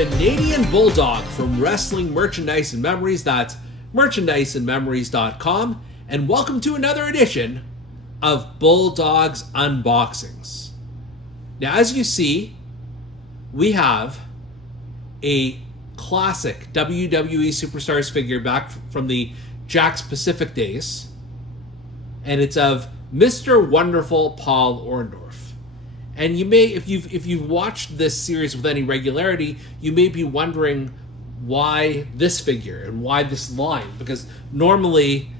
Canadian Bulldog from Wrestling Merchandise and Memories. That's merchandiseandmemories.com. And welcome to another edition of Bulldog's Unboxings. Now, as you see, we have a classic WWE Superstars figure back from the Jakks Pacific days. And it's of Mr. Wonderful Paul Orndorff. And you may, if you've watched this series with any regularity, you may be wondering why this figure and why this line, because normally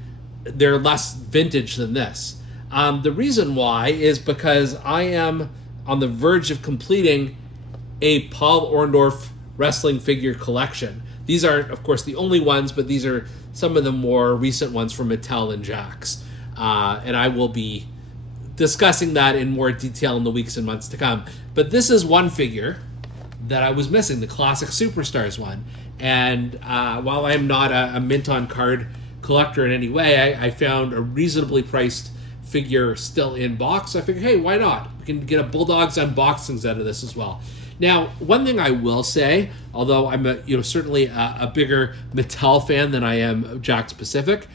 they're less vintage than this. The reason why is because I am on the verge of completing a Paul Orndorff wrestling figure collection. These aren't, of course, the only ones, but these are some of the more recent ones from Mattel and Jakks. And I will be discussing that in more detail in the weeks and months to come. But this is one figure that I was missing, the Classic Superstars one. And while I am not a mint on card collector in any way, I found a reasonably priced figure still in box. So I figured, hey, why not? We can get a Bulldog's unboxings out of this as well. Now, one thing I will say, although I'm certainly a bigger Mattel fan than I am Jakks Pacific,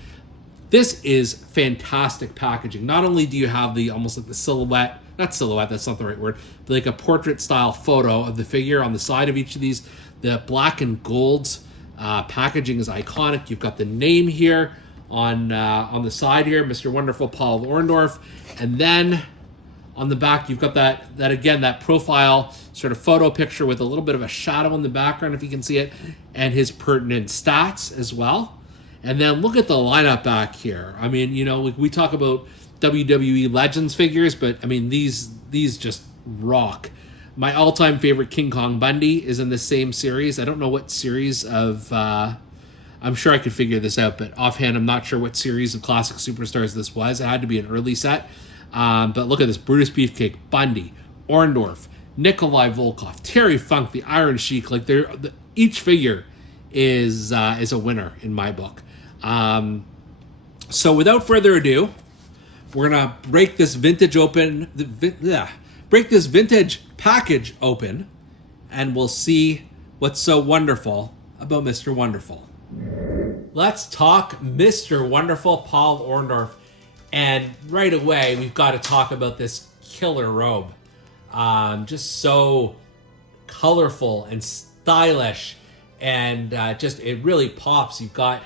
this is fantastic packaging. Not only do you have the almost like the silhouette, not silhouette, that's not the right word, but like a portrait style photo of the figure on the side of each of these. The black and gold packaging is iconic. You've got the name here on the side here, Mr. Wonderful Paul Orndorff, and then on the back you've got that profile sort of photo picture with a little bit of a shadow in the background, if you can see it, and his pertinent stats as well. And then look at the lineup back here. I mean, we talk about WWE Legends figures, but I mean, these just rock. My all-time favorite King Kong Bundy is in the same series. I don't know what series of, I'm sure I could figure this out, but offhand, I'm not sure what series of Classic Superstars this was. It had to be an early set. But look at this: Brutus Beefcake, Bundy, Orndorff, Nikolai Volkov, Terry Funk, the Iron Sheik. Like each figure is a winner in my book. So without further ado, we're gonna break this vintage package open, and we'll see what's so wonderful about Mr. Wonderful. Let's talk Mr. Wonderful Paul Orndorff, and right away we've got to talk about this killer robe. Just so colorful and stylish, and it really pops. You've got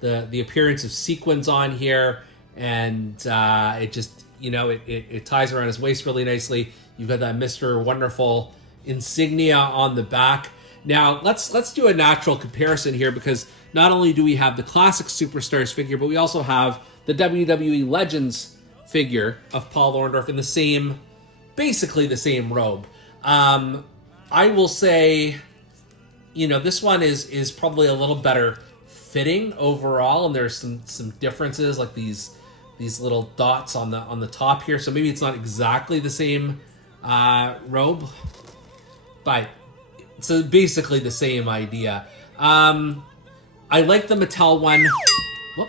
the appearance of sequins on here, and it just, it ties around his waist really nicely. You've got that Mr. Wonderful insignia on the back. Now, let's do a natural comparison here, because not only do we have the Classic Superstars figure, but we also have the WWE Legends figure of Paul Orndorff in basically the same robe. I will say, this one is probably a little better fitting overall, and there's some differences, like these little dots on the top here. So maybe it's not exactly the same robe, but it's basically the same idea. I like the Mattel one. Whoop.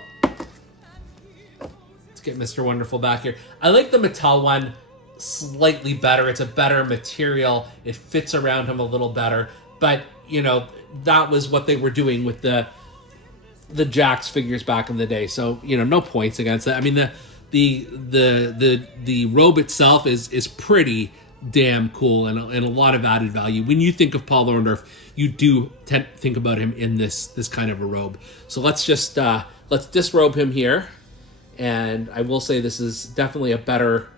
Let's get Mr. Wonderful back here. I like the Mattel one slightly better. It's a better material. It fits around him a little better. But that was what they were doing with the Jakks figures back in the day. So no points against that. I mean, the robe itself is pretty damn cool, and a lot of added value. When you think of Paul Orndorff, you do tend to think about him in this kind of a robe. So let's just let's disrobe him here, and I will say this is definitely a better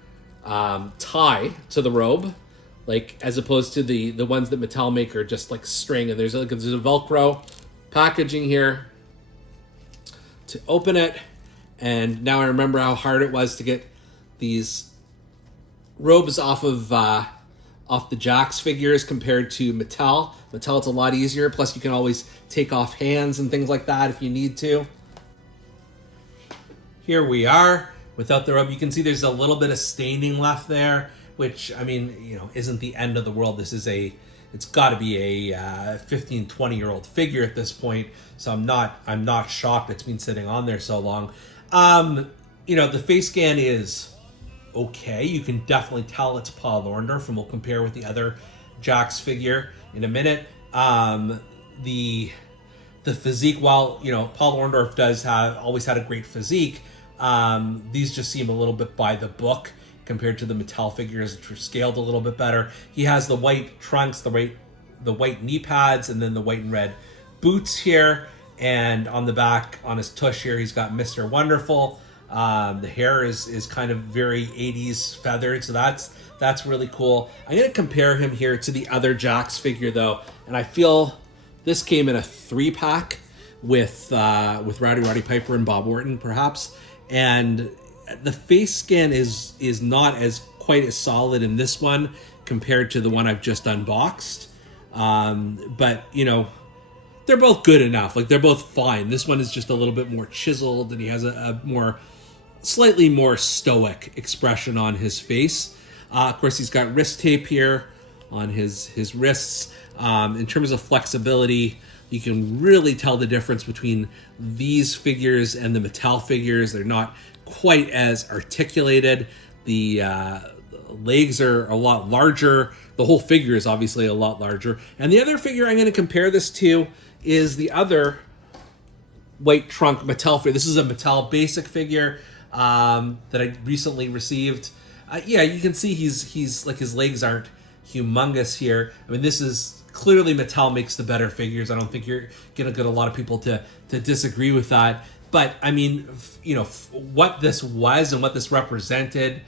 tie to the robe, like as opposed to the ones that Mattel make are just like string, and there's a Velcro packaging here to open it. And now I remember how hard it was to get these robes off the Jakks figures compared to Mattel. Mattel, it's a lot easier. Plus, you can always take off hands and things like that if you need to. Here we are without the robe. You can see there's a little bit of staining left there, which, I mean, isn't the end of the world. It's got to be a 15, 20-year-old figure at this point. So I'm not shocked it's been sitting on there so long. The face scan is okay. You can definitely tell it's Paul Orndorff, and we'll compare with the other Jakks figure in a minute. The physique, while Paul Orndorff always had a great physique, these just seem a little bit by the book compared to the Mattel figures, which are scaled a little bit better. He has the white trunks, the white knee pads, and then the white and red boots here. And on the back, on his tush here, he's got Mr. Wonderful. The hair is kind of very 80s feathered, so that's really cool. I'm going to compare him here to the other Jakks figure, though, and I feel this came in a 3-pack with Roddy Piper and Bob Orton, perhaps. And the face scan is not quite as solid in this one compared to the one I've just unboxed. But they're both good enough. Like, they're both fine. This one is just a little bit more chiseled, and he has a slightly more stoic expression on his face. Of course, he's got wrist tape here on his wrists. In terms of flexibility, you can really tell the difference between these figures and the Mattel figures. They're not quite as articulated. The legs are a lot larger. The whole figure is obviously a lot larger. And the other figure I'm going to compare this to is the other white trunk Mattel figure. This is a Mattel basic figure that I recently received. You can see he's like, his legs aren't humongous here. I mean, this is clearly Mattel makes the better figures. I don't think you're gonna get a lot of people to disagree with that. But I mean, what this was and what this represented,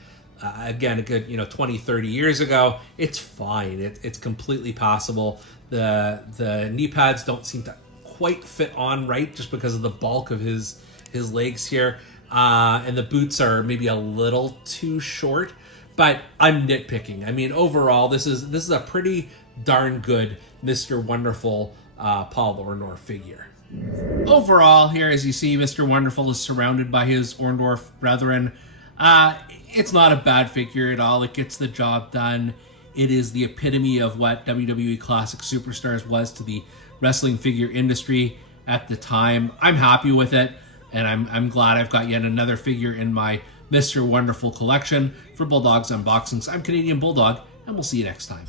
again, a good 20, 30 years ago, it's fine. It's completely passable. The knee pads don't seem to quite fit on right, just because of the bulk of his legs here, and the boots are maybe a little too short. But I'm nitpicking. I mean, overall, this is a pretty darn good Mr. Wonderful Paul Orndorff figure. Overall, here, as you see, Mr. Wonderful is surrounded by his Orndorff brethren. It's not a bad figure at all. It gets the job done. It is the epitome of what WWE Classic Superstars was to the wrestling figure industry at the time. I'm happy with it, and I'm glad I've got yet another figure in my Mr. Wonderful collection. For Bulldog's Unboxings, I'm Canadian Bulldog, and we'll see you next time.